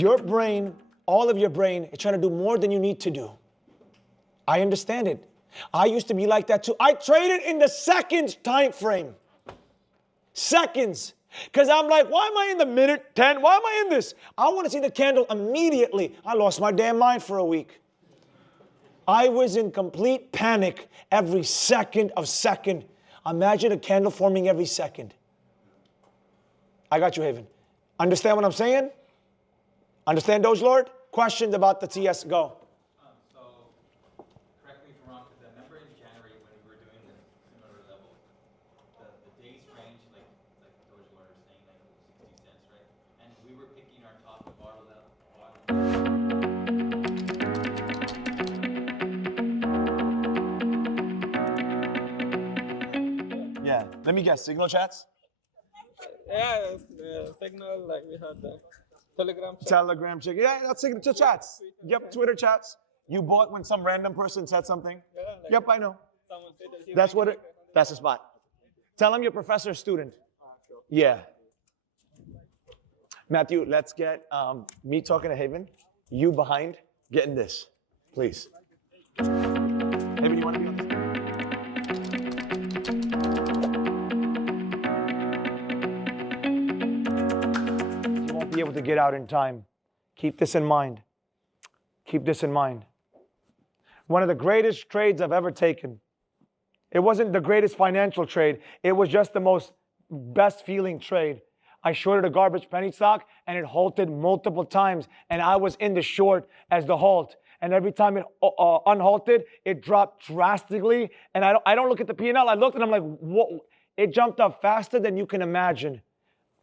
Your brain, all of your brain, is trying to do more than you need to do. I understand it. I used to be like that too. I traded in the seconds time frame. Seconds. Because I'm like, why am I in the minute 10? Why am I in this? I want to see the candle immediately. I lost my damn mind for a week. I was in complete panic every second of second. Imagine a candle forming every second. I got you, Haven. Understand what I'm saying? Understand, Doge Lord? Questions about the TS? Go. So, correct me if I'm wrong, because I remember in January when we were doing this similar level, the days range, like Doge Lord was saying, like 60 cents, right? And we were picking our top and bottom level. Yeah. Let me guess. Signal chats? Yeah, Signal, like we had the Telegram chat. Telegram check. Yeah, that's Signal chats. Yep, Twitter chats. You bought when some random person said something? Yeah, like Yep, I know. someone said that he That's was what it, that's the spot. Tell him your professor student. Yeah. Matthew, let's get me talking to Haven. You behind, getting this, please. Haven, you want to be on this? You won't be able to get out in time. Keep this in mind. Keep this in mind. One of the greatest trades I've ever taken. It wasn't the greatest financial trade. It was just the most best feeling trade. I shorted a garbage penny stock and it halted multiple times. And I was in the short as the halt. And every time it unhalted, it dropped drastically. And I don't look at the P&L. I looked and I'm like, whoa. It jumped up faster than you can imagine.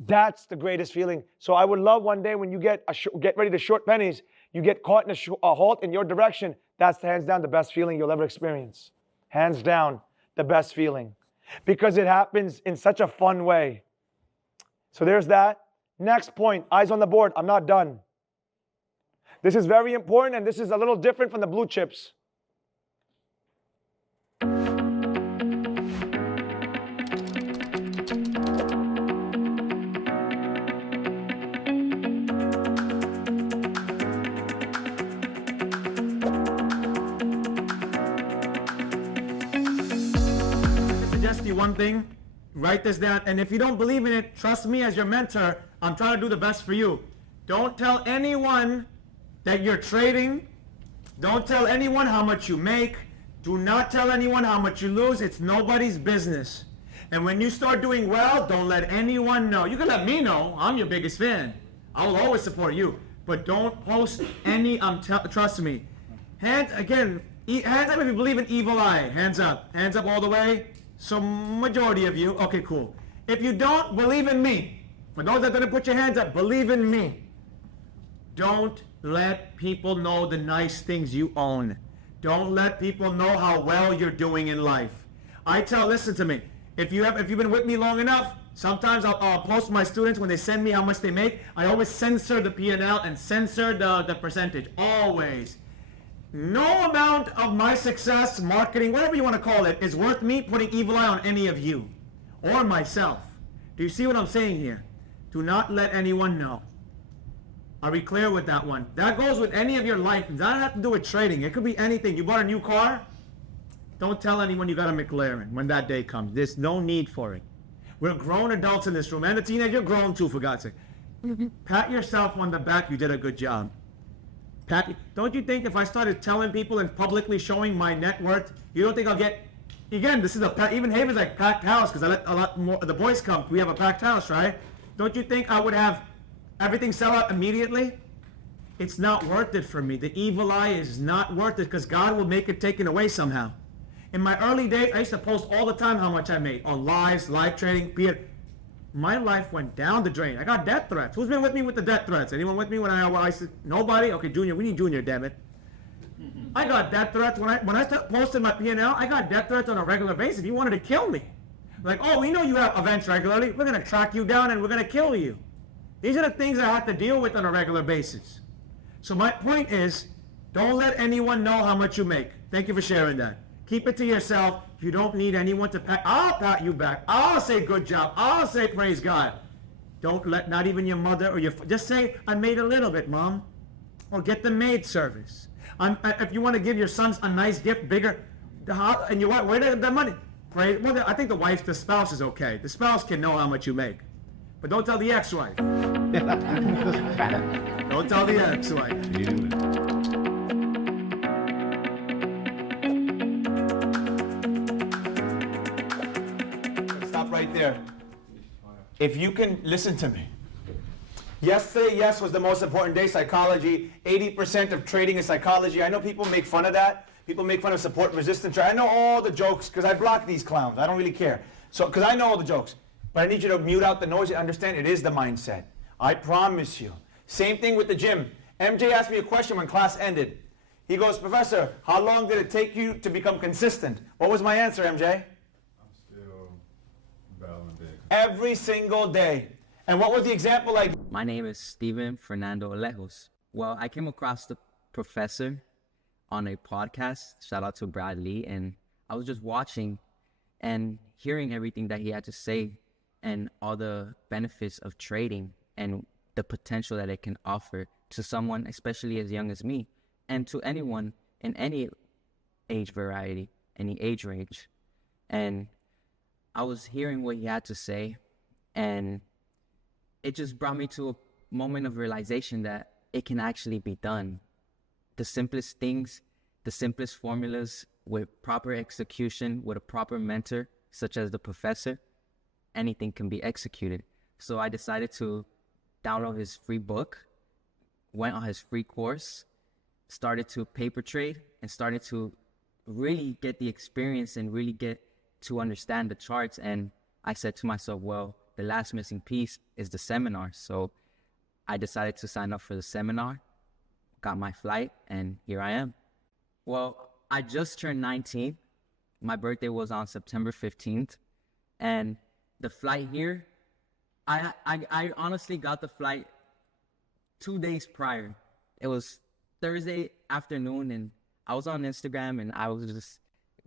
That's the greatest feeling. So I would love one day when you get ready to short pennies, you get caught in a halt in your direction. That's hands down the best feeling you'll ever experience. Hands down the best feeling. Because it happens in such a fun way. So there's that. Next point, eyes on the board. I'm not done. This is very important and this is a little different from the blue chips. One thing, write this down, and if you don't believe in it, trust me as your mentor, I'm trying to do the best for you. Don't tell anyone that you're trading. Don't tell anyone how much you make. Do not tell anyone how much you lose. It's nobody's business. And when you start doing well, don't let anyone know. You can let me know. I'm your biggest fan. I will always support you. But don't post any, trust me. Hands up if you believe in evil eye. Hands up. Hands up all the way. So majority of you, okay, cool. If you don't, believe in me. For those that didn't put your hands up, believe in me. Don't let people know the nice things you own. Don't let people know how well you're doing in life. Listen to me. If you've been with me long enough, sometimes I'll post my students when they send me how much they make. I always censor the P&L and censor the percentage, always. No amount of my success, marketing, whatever you want to call it, is worth me putting evil eye on any of you or myself. Do you see what I'm saying here? Do not let anyone know. Are we clear with that one? That goes with any of your life. It doesn't have to do with trading. It could be anything. You bought a new car? Don't tell anyone you got a McLaren when that day comes. There's no need for it. We're grown adults in this room. And the teenager, you're grown too, for God's sake. Pat yourself on the back. You did a good job. Pat, don't you think if I started telling people and publicly showing my net worth, you don't think I'll get, again, this is even Haven's like packed house because I let a lot more of the boys come. We have a packed house, right? Don't you think I would have everything sell out immediately? It's not worth it for me. The evil eye is not worth it because God will make it taken away somehow. In my early days, I used to post all the time how much I made on live trading, my life went down the drain. I got death threats. Who's been with me with the death threats? Anyone with me when I said nobody? Okay, Junior, we need Junior, damn it. I got death threats when I started posting my P&L. I got death threats on a regular basis. He wanted to kill me. Like, oh, we know you have events regularly. We're gonna track you down and we're gonna kill you. These are the things I have to deal with on a regular basis. So my point is, don't let anyone know how much you make. Thank you for sharing that. Keep it to yourself. You don't need anyone to I'll pat you back. I'll say good job. I'll say praise God. Don't let, not even your mother or just say, I made a little bit, Mom. Or get the maid service. If you want to give your sons a nice gift, bigger, and you want, where did the money? Right? Well, I think the spouse is okay. The spouse can know how much you make. But don't tell the ex-wife. Don't tell the ex-wife. Stop right there. If you can listen to me. Yesterday, yes, was the most important day, psychology. 80% of trading is psychology. I know people make fun of that. People make fun of support and resistance trade. I know all the jokes because I block these clowns. I don't really care. So, because I know all the jokes. But I need you to mute out the noise and understand it is the mindset. I promise you. Same thing with the gym. MJ asked me a question when class ended. He goes, Professor, how long did it take you to become consistent? What was my answer, MJ? I'm still battling big. Every single day. And what was the example like? My name is Steven Fernando Alejos. Well, I came across the professor on a podcast. Shout out to Brad Lee. And I was just watching and hearing everything that he had to say and all the benefits of trading and the potential that it can offer to someone, especially as young as me, and to anyone in any age variety, any age range. And I was hearing what he had to say, and it just brought me to a moment of realization that it can actually be done. The simplest things, the simplest formulas with proper execution, with a proper mentor, such as the professor, anything can be executed. So I decided to download his free book, went on his free course, started to paper trade, and started to really get the experience and really get to understand the charts. And I said to myself, well, the last missing piece is the seminar. So I decided to sign up for the seminar, got my flight, and here I am. Well, I just turned 19. My birthday was on September 15th. And the flight here, I honestly got the flight 2 days prior. It was Thursday afternoon, and I was on Instagram, and I was just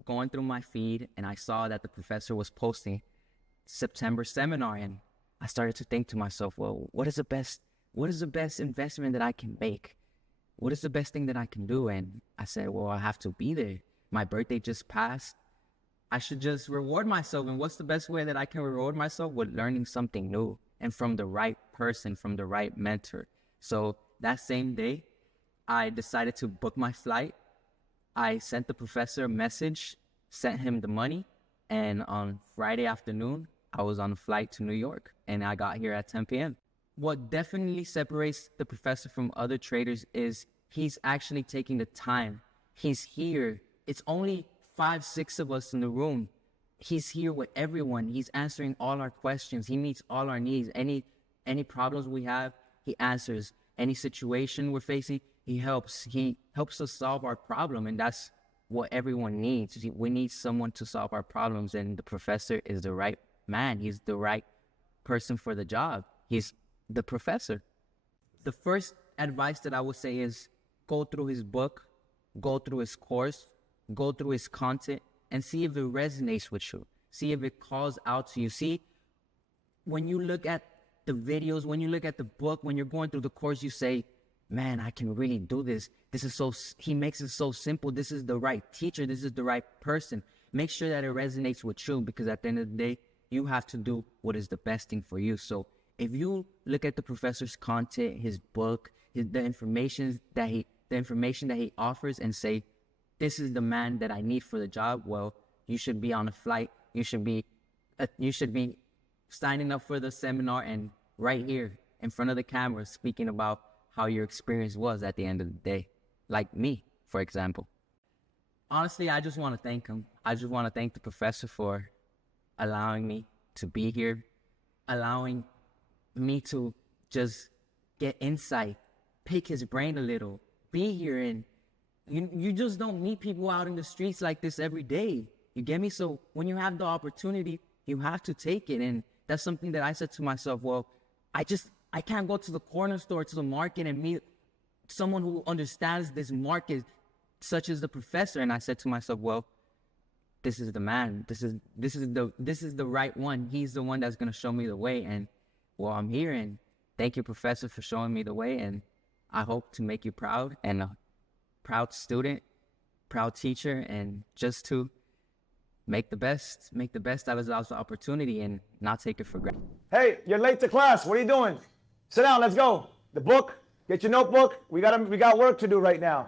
going through my feed, and I saw that the professor was posting September seminar, and I started to think to myself, well, what is the best investment that I can make? What is the best thing that I can do? And I said, well, I have to be there. My birthday just passed. I should just reward myself. And what's the best way that I can reward myself? With learning something new and from the right person, from the right mentor. So that same day, I decided to book my flight. I sent the professor a message, sent him the money, and on Friday afternoon, I was on a flight to New York, and I got here at 10 p.m. What definitely separates the professor from other traders is he's actually taking the time. He's here. It's only 5, 6 of us in the room. He's here with everyone. He's answering all our questions. He meets all our needs. Any problems we have, he answers. Any situation we're facing, he helps. He helps us solve our problem, and that's what everyone needs. We need someone to solve our problems, and the professor is the right man. He's the right person for the job. He's the professor. The first advice that I would say is go through his book, go through his course, go through his content, and see if it resonates with you. See if it calls out to you. See, when you look at the videos, when you look at the book, when you're going through the course, you say, man, I can really do this. He makes it so simple. This is the right teacher. This is the right person. Make sure that it resonates with you, because at the end of the day, you have to do what is the best thing for you. So if you look at the professor's content, his book, the information that he offers, and say, this is the man that I need for the job, well, you should be on a flight. You should be signing up for the seminar and right here in front of the camera speaking about how your experience was at the end of the day, like me, for example. Honestly, I just want to thank him. I just want to thank the professor for allowing me to be here, allowing me to just get insight, pick his brain a little, be here. And you just don't meet people out in the streets like this every day. You get me? So when you have the opportunity, you have to take it. And that's something that I said to myself, well, I can't go to the corner store, to the market, and meet someone who understands this market, such as the professor. And I said to myself, well, this is the man. This is the right one. He's the one that's going to show me the way. And well, I'm here, and thank you, Professor, for showing me the way, and I hope to make you proud, and a proud student, proud teacher, and just to make the best out of this opportunity and not take it for granted. Hey, you're late to class. What are you doing? Sit down. Let's go. The book. Get your notebook. We got work to do right now.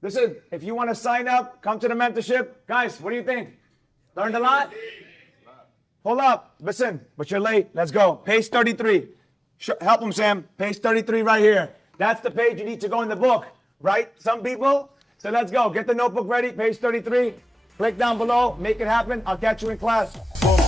Listen, if you want to sign up, come to the mentorship. Guys, what do you think? Learned a lot? Hold up. Listen, but you're late. Let's go. Page 33. Help him, Sam. Page 33 right here. That's the page you need to go in the book, right? Some people? So let's go. Get the notebook ready. Page 33. Click down below. Make it happen. I'll catch you in class. Boom.